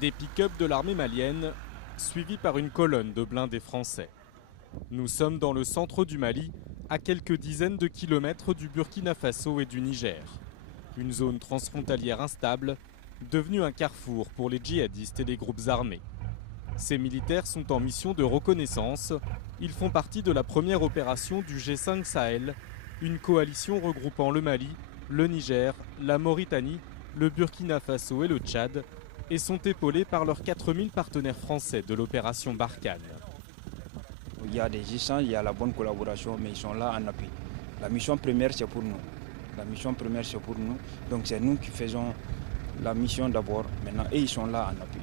Des pick-up de l'armée malienne, suivis par une colonne de blindés français. Nous sommes dans le centre du Mali, à quelques dizaines de kilomètres du Burkina Faso et du Niger. Une zone transfrontalière instable, devenue un carrefour pour les djihadistes et les groupes armés. Ces militaires sont en mission de reconnaissance. Ils font partie de la première opération du G5 Sahel, une coalition regroupant le Mali, le Niger, la Mauritanie, le Burkina Faso et le Tchad, et sont épaulés par leurs 4000 partenaires français de l'opération Barkhane. Il y a des échanges, il y a la bonne collaboration, mais ils sont là en appui. La mission première, c'est pour nous. La mission première, c'est pour nous. Donc c'est nous qui faisons la mission d'abord. Maintenant, et ils sont là en appui.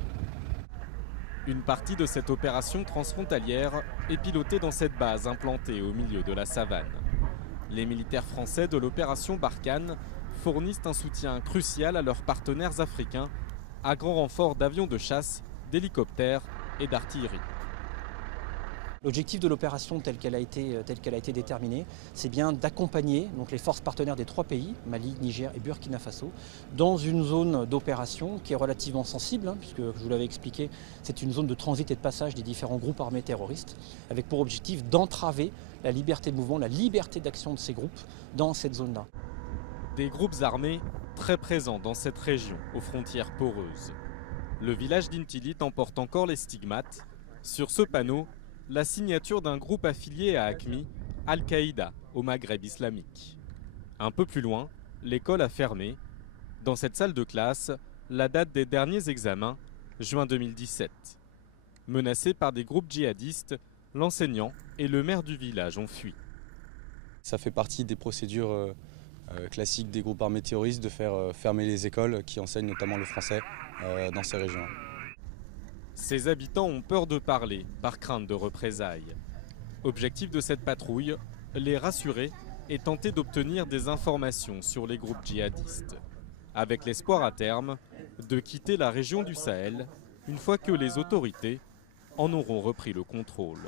Une partie de cette opération transfrontalière est pilotée dans cette base implantée au milieu de la savane. Les militaires français de l'opération Barkhane fournissent un soutien crucial à leurs partenaires africains, à grand renfort d'avions de chasse, d'hélicoptères et d'artillerie. L'objectif de l'opération telle qu'elle a été déterminée, c'est bien d'accompagner les forces partenaires des trois pays, Mali, Niger et Burkina Faso, dans une zone d'opération qui est relativement sensible, puisque je vous l'avais expliqué, c'est une zone de transit et de passage des différents groupes armés terroristes, avec pour objectif d'entraver la liberté de mouvement, la liberté d'action de ces groupes dans cette zone-là. Des groupes armés très présents dans cette région, aux frontières poreuses. Le village d'Intilit en porte encore les stigmates. Sur ce panneau, la signature d'un groupe affilié à AQMI, Al-Qaïda, au Maghreb islamique. Un peu plus loin, l'école a fermé. Dans cette salle de classe, la date des derniers examens, juin 2017. Menacés par des groupes djihadistes, l'enseignant et le maire du village ont fui. Ça fait partie des procédures classiques des groupes armés terroristes de faire fermer les écoles qui enseignent notamment le français dans ces régions. Ces habitants ont peur de parler, par crainte de représailles. Objectif de cette patrouille, les rassurer et tenter d'obtenir des informations sur les groupes djihadistes. Avec l'espoir à terme de quitter la région du Sahel une fois que les autorités en auront repris le contrôle.